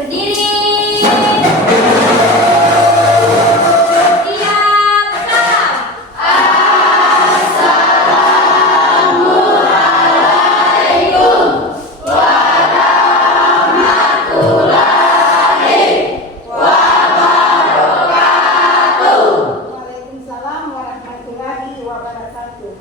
Berdiri. Waalaikumsalam warahmatullahi wabarakatuh.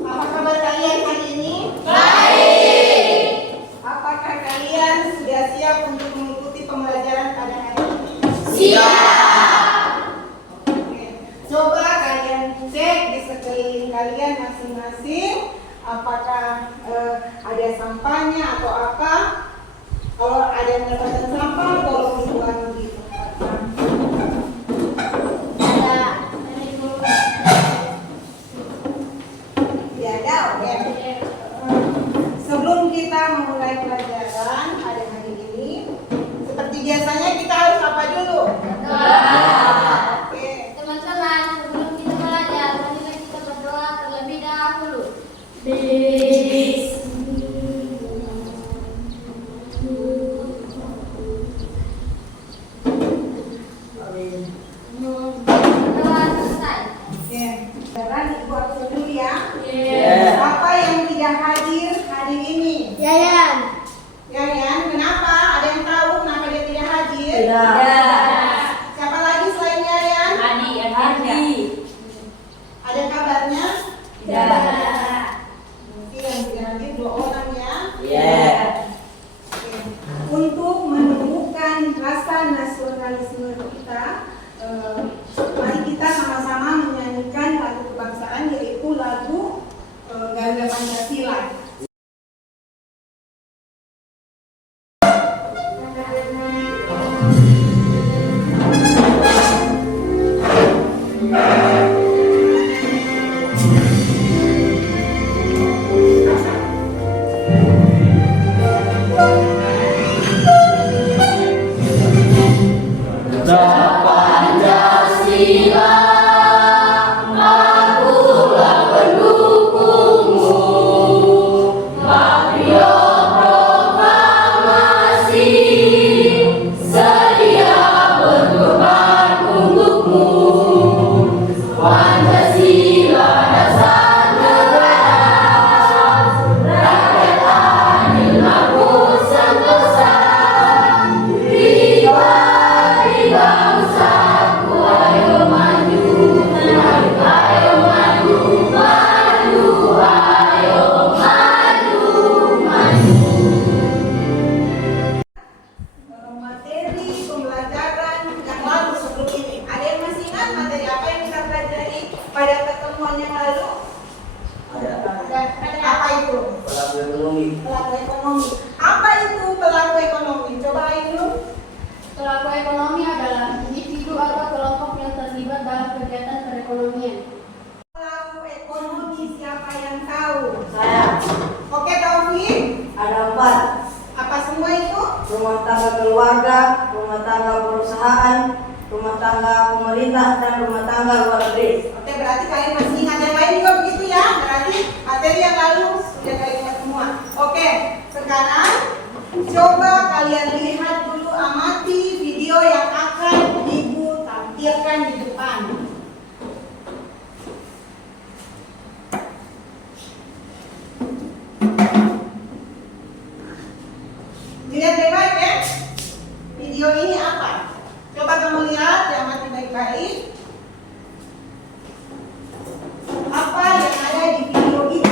Apa kabar kalian hari ini? Baik. Apakah kalian sudah siap untuk mengikuti pembelajaran pada hari ini? Siap. Oke. Coba kalian cek di sekeliling kalian masing-masing, apakah ada sampahnya atau apa. Kalau ada yang mendapatkan sampah, tolong dibuang di tempat sampah. Tidak ada, oke. Sebelum kita memulai pelajaran pada hari ini, seperti biasanya kita harus apa dulu? Oke. Teman-teman, sebelum kita belajar, marilah kita berdoa terlebih dahulu. Berdoa selesai. Oke. Sekarang dibuat dulu ya. Yes. Siapa yang tidak hadir hari ini? Yayan. Yayan, kenapa? Ada yang tahu kenapa dia tidak hadir? Siapa lagi selain Yayan? Ada kabarnya? Oke, yang tidak hadir 2 orang ya. Oke. Untuk menumbuhkan rasa nasionalisme kita, mari kita sama-sama menyanyikan lagu kebangsaan, yaitu lagu Garuda Pancasila. Materi pembelajaran yang lalu sebelum ini, ada yang masih ingat materi apa yang kita pelajari pada pertemuan yang lalu? Apa itu? Pelaku ekonomi. Pelaku ekonomi. Apa itu pelaku ekonomi? Coba Ainul. Pelaku ekonomi adalah individu atau kelompok yang terlibat dalam kegiatan perekonomian. Pelaku ekonomi siapa yang tahu? Saya Oke, Taufik. ada 4. Apa semua itu? Rumah tangga keluarga, rumah tangga perusahaan, rumah tangga pemerintah, dan rumah tangga luar negeri. Oke, berarti kalian masih ingat yang lain juga begitu ya? Berarti materi yang lalu sudah kalian ingat semua. Oke, sekarang coba kalian lihat dulu, amati video yang akan Ibu tampilkan di depan. Lihat baik-baik ya. Video ini apa? Coba kamu lihat, amati baik-baik. Apa yang ada di video ini?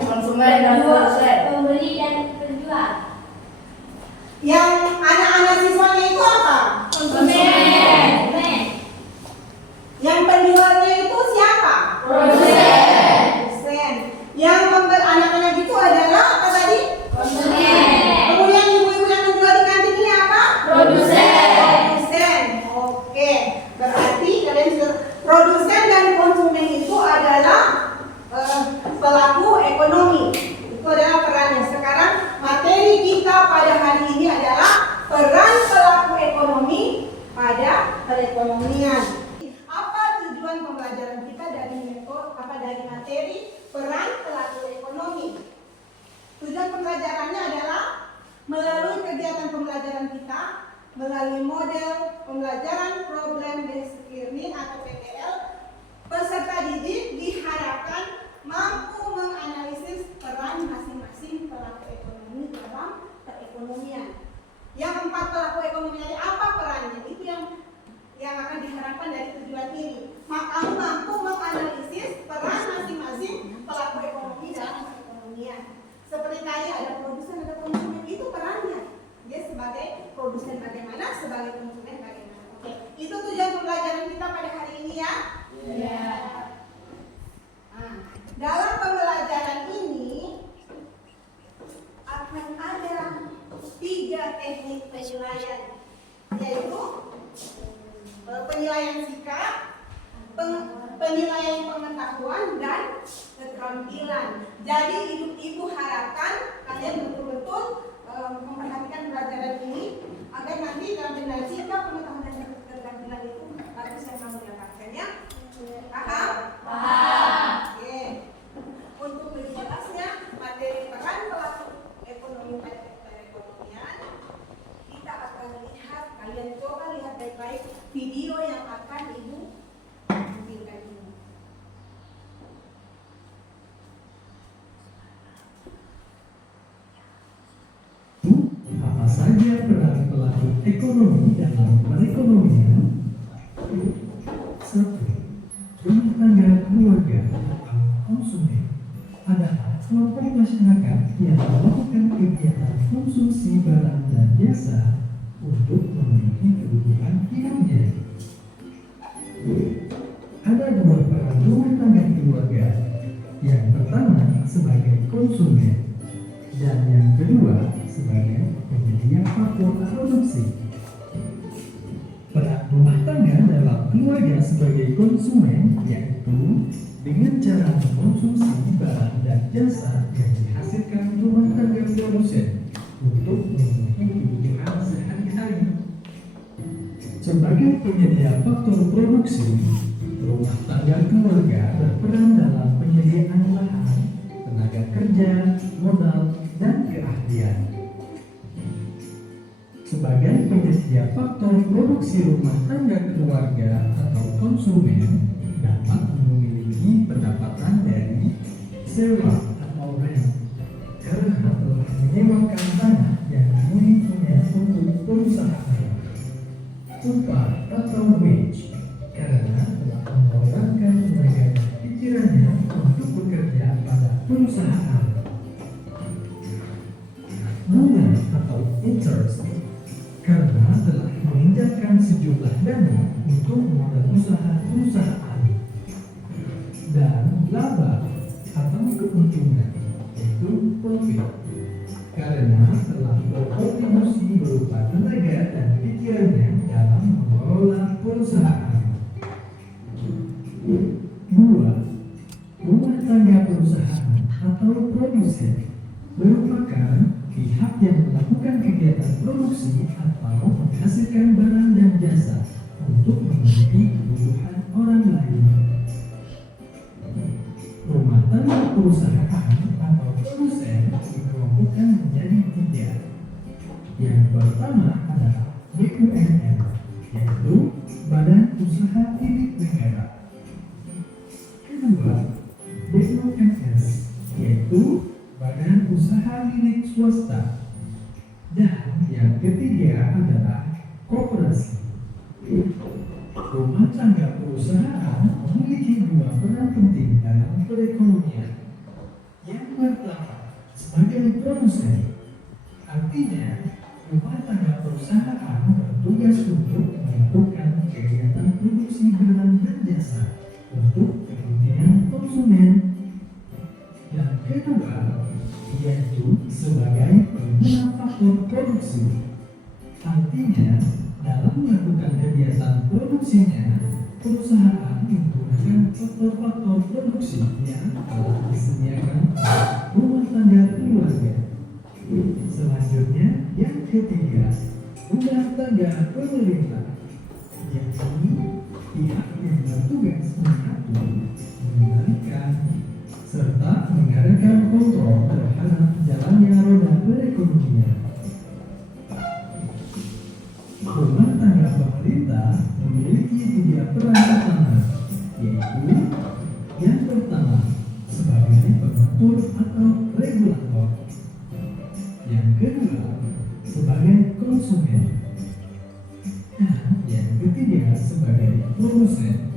Konsumen dan produsen. Pembeli dan penjual. Yang anak-anak siswanya itu apa? Konsumen. Yang penjualnya itu siapa? Produsen. Produsen. Yang pembeli anak-anak itu adalah apa tadi? Konsumen. Kemudian ibu-ibu yang menjual di kantin ini apa? Produsen. Produsen. Oke, berarti kalian sudah produsen dan konsumen itu adalah pelaku ekonomi. Itu adalah perannya. Sekarang materi kita pada hari ini adalah peran pelaku ekonomi pada perekonomian. Apa tujuan pembelajaran kita dari metode dari materi peran pelaku ekonomi? Tujuan pembelajaran Melalui model pembelajaran problem based learning atau PBL, peserta didik diharapkan mampu menganalisis peran masing-masing pelaku ekonomi dalam perekonomian. Yang 4 pelaku ekonomi tadi apa perannya? Itu yang akan diharapkan dari tujuan ini. Maka mampu menganalisis peran masing-masing pelaku ekonomi dalam perekonomian. Seperti tadi ada produsen, ada konsumen, itu perannya. Dia sebagai produsen bagaimana, sebagai konsumen bagaimana. Oke, itu tujuan pembelajaran kita pada hari ini ya. Iya. Nah, dalam pembelajaran ini akan ada 3 teknik penilaian, yaitu penilaian sikap, penilaian pengetahuan, dan keterampilan. Jadi ibu harapkan kalian betul-betul memperhatikan pelajaran ini agar nanti dalam penilaian sikap, pengetahuan, dan keterampilan itu harus yang kamu dapatkan ya. Paham? Paham. Oke. Untuk lebih jelasnya materi peran pelaku ekonomi pada perekonomian, kita akan lihat, kalian coba lihat baik-baik video yang akan ibu tampilkan ini. Apa saja peran pelaku ekonomi dalam perekonomian? 1. Rumah tangga keluarga atau konsumen adalah kelompok masyarakat yang melakukan kegiatan konsumsi barang dan jasa untuk memenuhi kebutuhan hidupnya. Ada 2 peran rumah tangga keluarga. Yang pertama sebagai konsumen dan yang kedua sebagai penyedia faktor produksi. Peran rumah tangga dalam keluarga sebagai konsumen yaitu dengan cara mengkonsumsi barang dan jasa yang dihasilkan rumah tangga produsen untuk memenuhi kebutuhan sehari-hari. Sebagai penyedia faktor produksi, rumah tangga keluarga berperan dalam penyediaan lahan, tenaga kerja, modal, dan keahlian. Sebagai penyedia faktor produksi, rumah tangga keluarga atau konsumen dapat memiliki pendapatan dari sewa atau rent karena telah menyewakan tanah yang dimilikinya untuk perusahaan. Upah atau wage karena telah mengorbankan tenaga dan pikirannya untuk bekerja pada perusahaan. Bunga atau interest karena telah menginjakkan sejumlah dana untuk modal usaha perusahaan. Dan laba atau keuntungan yaitu profit karena telah berkontribusi berupa tenaga dan pikirannya dalam mengelola perusahaan. 2. Rumah tangga perusahaan atau produsen merupakan pihak yang melakukan kegiatan produksi atau menghasilkan barang dan jasa untuk memenuhi kebutuhan orang lain. Rumah tangga perusahaan atau produsen dikelompokkan menjadi 3. Yang pertama adalah BUMN, yaitu Badan Usaha Milik Negara. Kedua, BUMS, yaitu Badan Usaha Milik Swasta. Dan yang ketiga adalah koperasi. Rumah tangga perusahaan memiliki 2 peran penting dalam perekonomian. Yang pertama, sebagai produsen, artinya rumah tangga perusahaan bertugas untuk melakukan kegiatan produksi barang dan jasa untuk kepentingan konsumen. Yang kedua, yaitu sebagai pengguna faktor produksi, artinya dalam melakukan kegiatan produksinya, perusahaan menggunakan faktor-faktor produksi yang telah disediakan rumah tangga keluarga. Selanjutnya, yang ketiga, rumah tangga pemerintah, yaitu pihak yang bertugas mengatur, mengendalikan, serta mengadakan kontrol terhadap jalannya roda perekonomian. pengatur atau regulator. Yang kedua, sebagai konsumen. Nah, yang ketiga, sebagai produsen.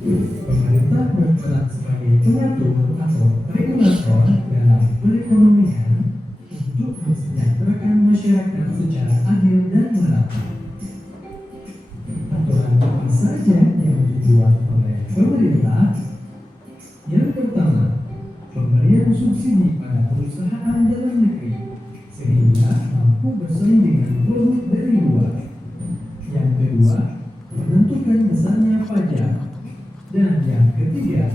Pemerintah berperan sebagai pengatur atau regulator dalam perekonomian untuk mensejahterakan masyarakat secara adil dan merata. Aturan apa saja yang dibuat oleh pemerintah? Yang pertama, pemberian subsidi pada perusahaan dalam negeri sehingga mampu bersaing dengan produk dari luar. Yang kedua, menentukan besarnya pajak. Dan yang ketiga,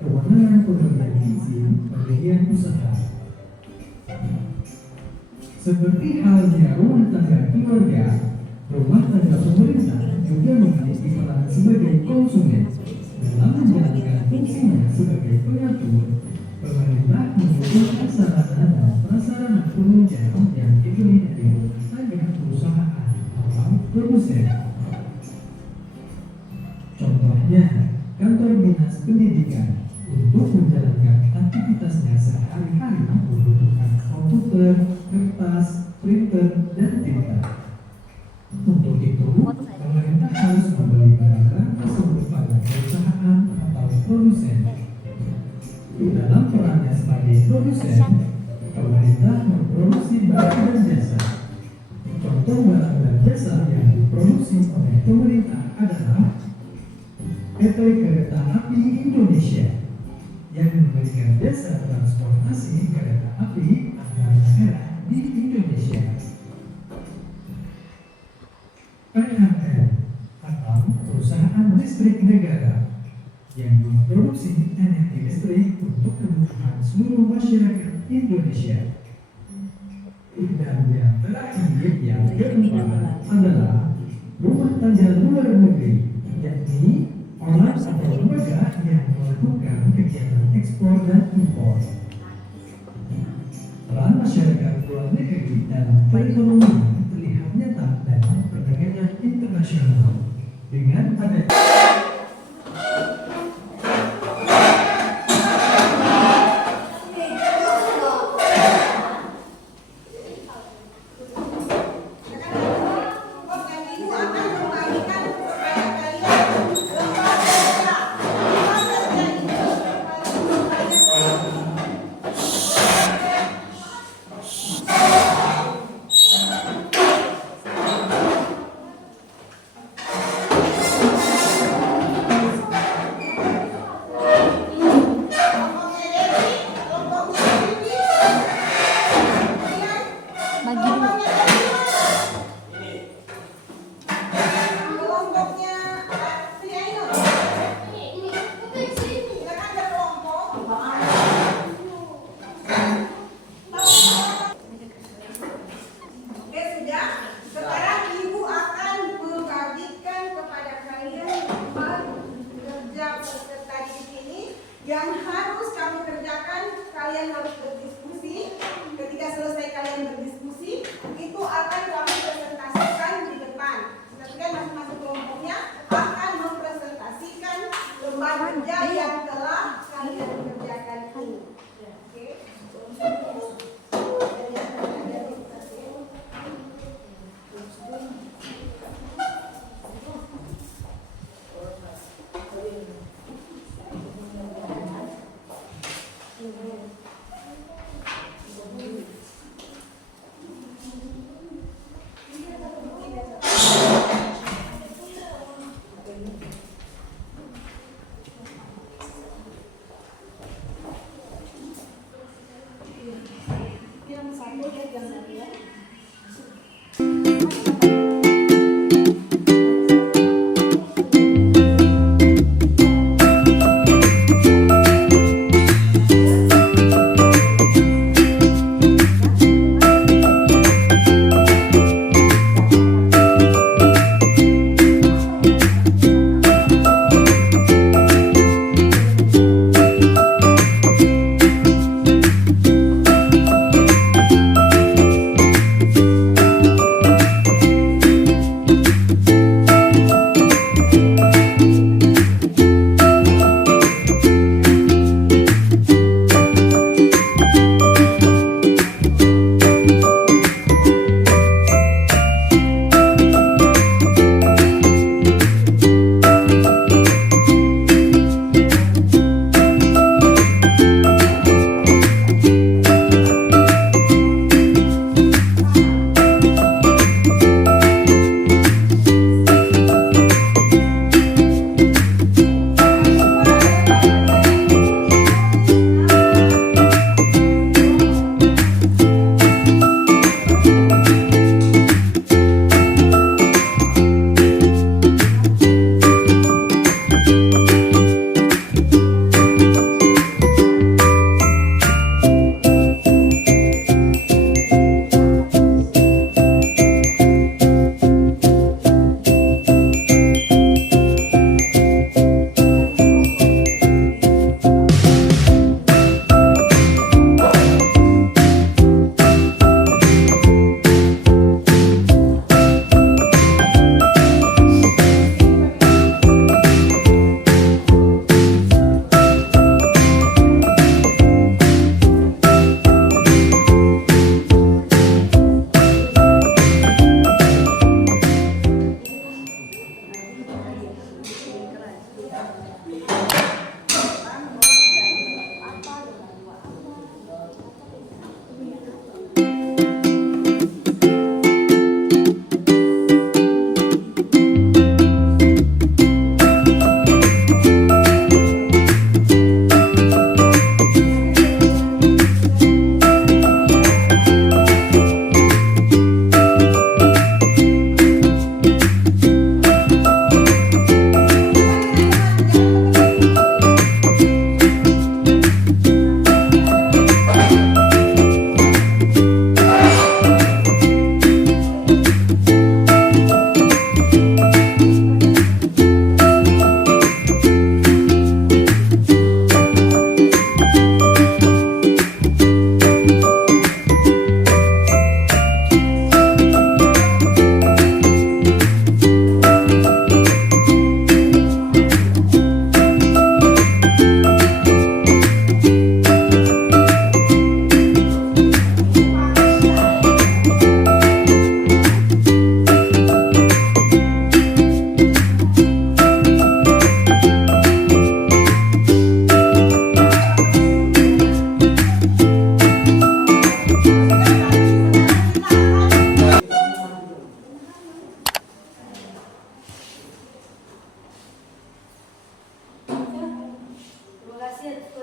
kewenangan pemberian izin pendirian usaha. Seperti halnya rumah tangga keluarga, rumah tangga pemerintah juga memiliki peran sebagai konsumen. Dalam menjalankan fungsinya sebagai pengatur, pemerintah membutuhkan sarana dan prasarana penunjang yang dibeli dari rumah tangga perusahaan atau produsen. Contohnya, kantor dinas pendidikan untuk menjalankan aktivitasnya sehari-hari membutuhkan komputer, kertas, printer, dan tinta. Untuk itu, pemerintah harus membeli barang-barang tersebut pada perusahaan atau produsen. Dalam perannya sebagai produsen, pemerintah memproduksi barang dan jasa. Contoh barang dan jasa yang diproduksi oleh pemerintah adalah PT Kereta Api Indonesia yang memberikan jasa transportasi kereta api antar daerah di Indonesia. PLN atau Perusahaan Listrik Negara yang memproduksi energi listrik untuk kebutuhan seluruh masyarakat Indonesia. Dan yang terakhir yang keempat adalah rumah tangga luar negeri, yakni orang atau lembaga yang melakukan kegiatan ekspor dan impor. Peran masyarakat luar negeri dalam perekonomian terlihat nyata dalam perdagangan internasional dengan adanya yang harus kami kerjakan, kalian harus berdiskusi. Ketika selesai kalian berdiskusi, itu akan kami presentasikan di depan. Kemudian masing-masing kelompoknya akan mempresentasikan lembar kerja yang telah kalian kerjakan ini. Oke.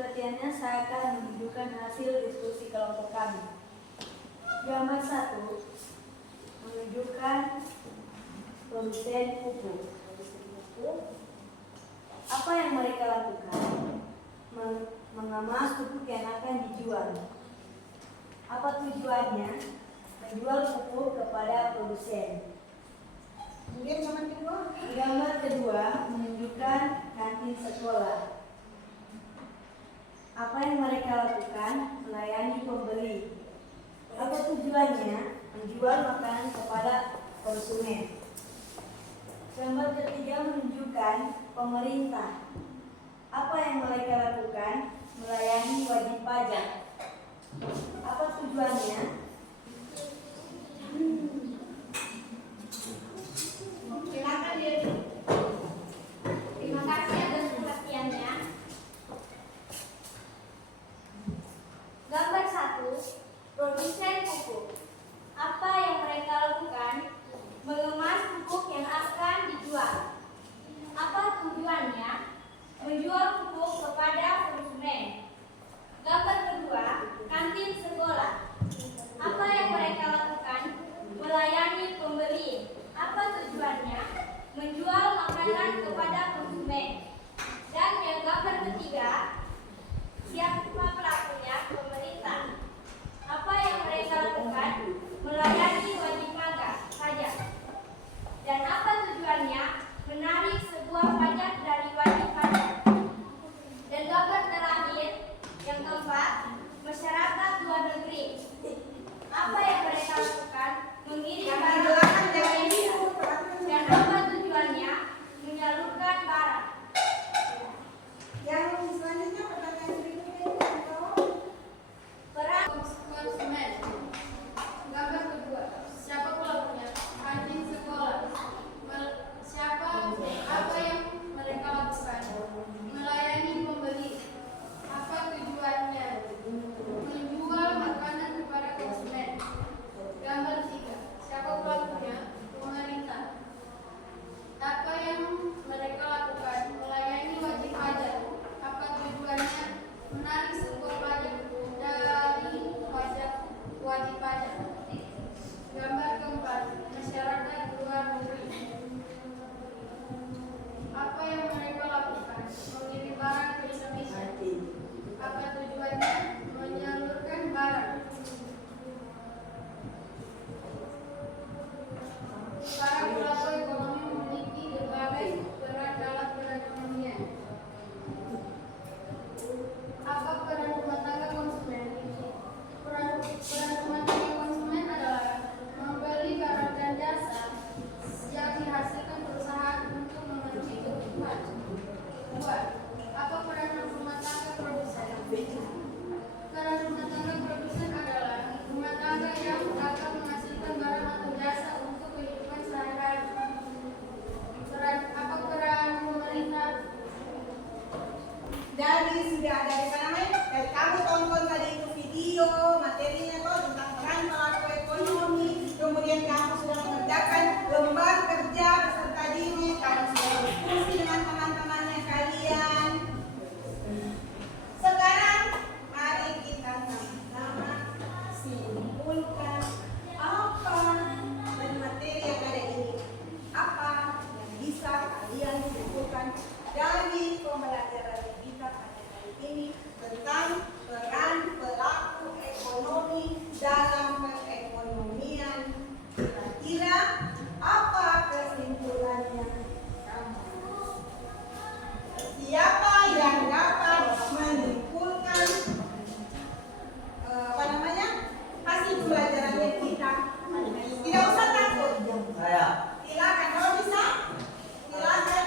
pengertiannya saya akan menunjukkan hasil diskusi kelompok kami. Gambar 1 menunjukkan produsen pupuk. Apa yang mereka lakukan? Mengemas pupuk yang akan dijual. Apa tujuannya? Menjual pupuk kepada produsen. Kemudian gambar kedua. Gambar kedua menunjukkan kantin sekolah. Apa yang mereka lakukan? Melayani pembeli. Apa tujuannya? Menjual makanan kepada konsumen. Gambar ketiga menunjukkan pemerintah. Apa yang mereka lakukan? Melayani wajib pajak. Apa tujuannya? Silakan Dedi. Terima kasih atas perhatiannya. Gambar 1, produsen pupuk. Apa yang mereka lakukan? Mengemas pupuk yang akan dijual. Apa tujuannya? Menjual pupuk kepada konsumen. Gambar kedua, kantin sekolah. Apa yang mereka lakukan? Melayani pembeli. Apa tujuannya? Menjual makanan kepada konsumen. Dan yang gambar ketiga, siapa pelakunya? Pemerintah. Apa yang mereka lakukan? Melayani wajib pajak. Dan apa tujuannya? Menarik sebuah pajak dari wajib pajak. Dan gambar terakhir, yang keempat, masyarakat luar negeri. Apa yang mereka lakukan? Mengirim barang ke Indonesia. Dan apa tujuannya? Menyalurkan barang. Yang selanjutnya pertanyaan berikutnya itu Peran konsumen. Gambar kedua, siapa pelakunya? Kantin sekolah. Apa yang mereka lakukan? Melayani pembeli. Apa tujuannya? Menjual makanan kepada konsumen. Gambar 3, siapa pelakunya? Pemerintah. Apa yang mereka lakukan? Melayani wajib pajak. Apa tujuannya? Menarik sebuah pajak dari wajib pajak. Gambar keempat, masyarakat luar negeri. Apa yang mereka lakukan? Mengirim barang ke Indonesia. Apa tujuannya? Menyalurkan barang. Para pelaku ekonomi memiliki berbagai peran dalam perekonomian. Apa peran rumah tangga konsumen? Peran rumah tangga konsumen adalah membeli barang dan jasa yang dihasilkan perusahaan untuk memenuhi kebutuhan. 2. Apa peran rumah tangga produsen? Peran rumah tangga produsen adalah rumah tangga yang akan menghasilkan barang atau jasa untuk kehidupan sehari-hari. Apa peran pemerintah? dari sudah dari apa namanya? Dari kamu tonton tadi itu video materinya tuh tentang peran pelaku ekonomi. Kemudian kamu sudah mengerjakan lembar kerja beserta diri. Kamu sudah diskusi dengan teman-temannya kalian. Sekarang mari kita sama-sama simpulkan apa dari materi yang ada ini. Apa yang bisa kalian simpulkan dari pembelajaran kita pada hari ini tentang peran pelaku ekonomi dalam perekonomian. Kira-kira apa kesimpulannya kamu? Siapa yang dapat menyimpulkan hasil pembelajaran kita? Tidak usah takut. Saya. Silakan kalau bisa. Silakan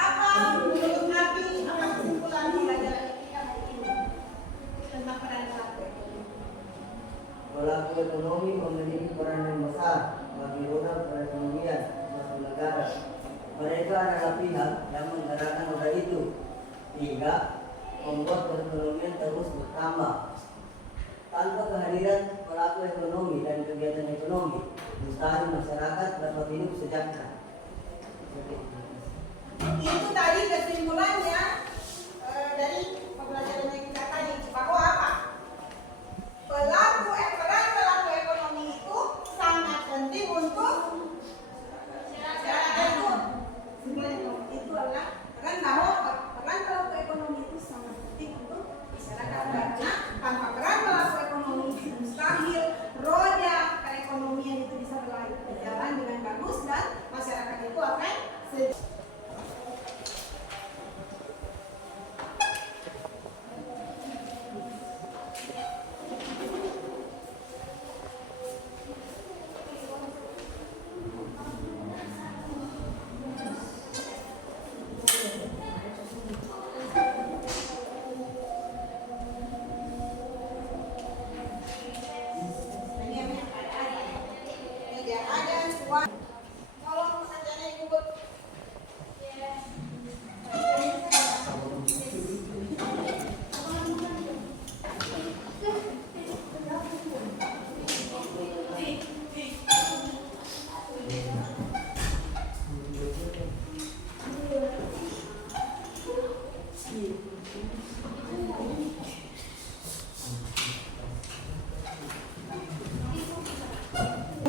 apa menurut Nabi apa kesimpulan pembelajaran kita hari ini tentang peran pelaku ekonomi? Pelaku ekonomi memiliki peran yang besar bagi roda perekonomian suatu negara. Mereka adalah pihak yang menggerakkan roda itu. 3. Membuat perekonomian terus bertambah. Tanpa kehadiran pelaku ekonomi dan kegiatan ekonomi, mustahil masyarakat dapat hidup sejahtera. Itu tadi kesimpulannya dari Karena tanpa peran pelaku ekonomi mustahil roda perekonomian itu bisa berjalan dengan bagus dan masyarakat itu akan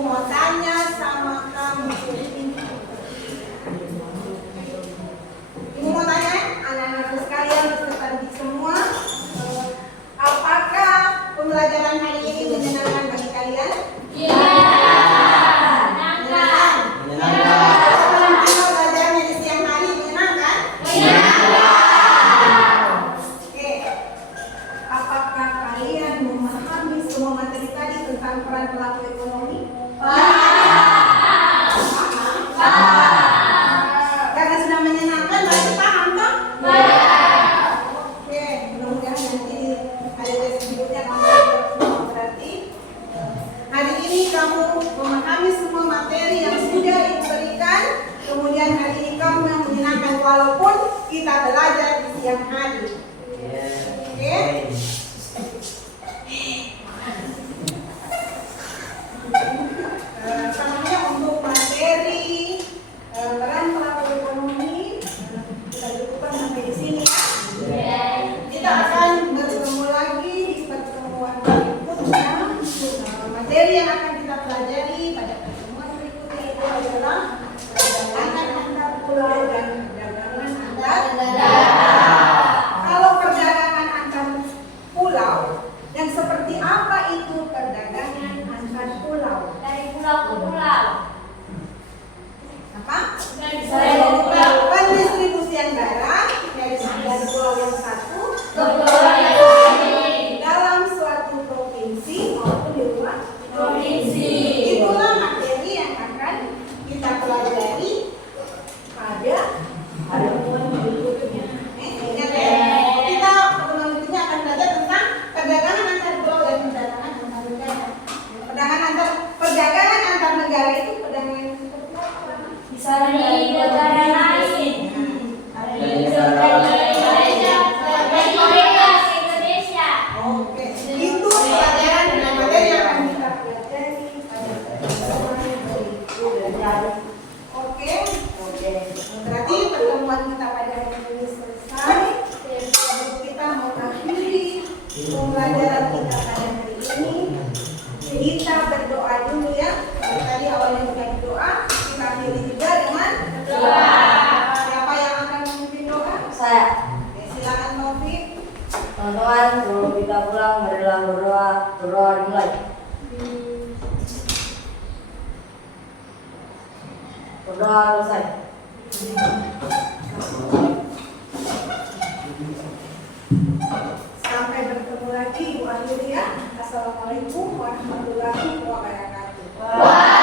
mau tanya sama kamu. Ibu mau tanya, anak-anakku sekalian beserta didik semua, apakah pembelajaran hari ini menyenangkan bagi kalian? Menyenangkan. Kalau belajarnya di siang hari menyenangkan? Oke. Apakah kalian memahami semua materi tadi tentang peran pelaku ekonomi? Karena sudah menyenangkan, berarti paham toh? Oke, mudah-mudahan nanti hari berikutnya kamu semua berarti hari ini kamu memahami semua materi yang sudah diberikan. Kemudian hari ini kamu yang menyenangkan walaupun kita belajar di siang hari. Oke? Selanjutnya untuk materi peran pelaku ekonomi kita cukupkan sampai di sini ya. Kita akan bertemu lagi di pertemuan berikutnya. Materi yang akan kita pelajari pada pertemuan berikutnya itu adalah perdagangan antar pulau dan perdagangan antar daerah. Kalau perdagangan antar pulau, yang seperti apa itu perdagangan antar pulau? Dari pulau ke pulau. Apa? Dari Pendistribusian barang dari pulau yang satu ke pulau yang lain. dalam suatu provinsi maupun di luar Provinsi. Itulah materi yang akan kita pelajari pada pertemuan berikutnya. Ingat ya, kita pertemuan berikutnya akan belajar tentang perdagangan antar pulau dan perdagangan antar negara. Perdagangan antar negara itu perdagangan yang seperti apa? Bisa dari negara lain. Dari Malaysia ke Indonesia. Oke, itu pelajaran dan materi yang akan kita pelajari pada pertemuan berikutnya. Oke, berarti pertemuan kita pada hari ini selesai. Kita mau akhiri pembelajaran kita pada hari ini. Kita berdoa dulu ya. Tadi awalnya bukan doa, kita akhiri juga dengan doa. Siapa yang akan memimpin doa? Saya. Oke, silakan Taufik. Teman-teman, sebelum kita pulang, marilah berdoa. Berdoa dimulai. Berdoa selesai. Sampai bertemu lagi Ibu akhiri ya. Assalamualaikum warahmatullahi wabarakatuh.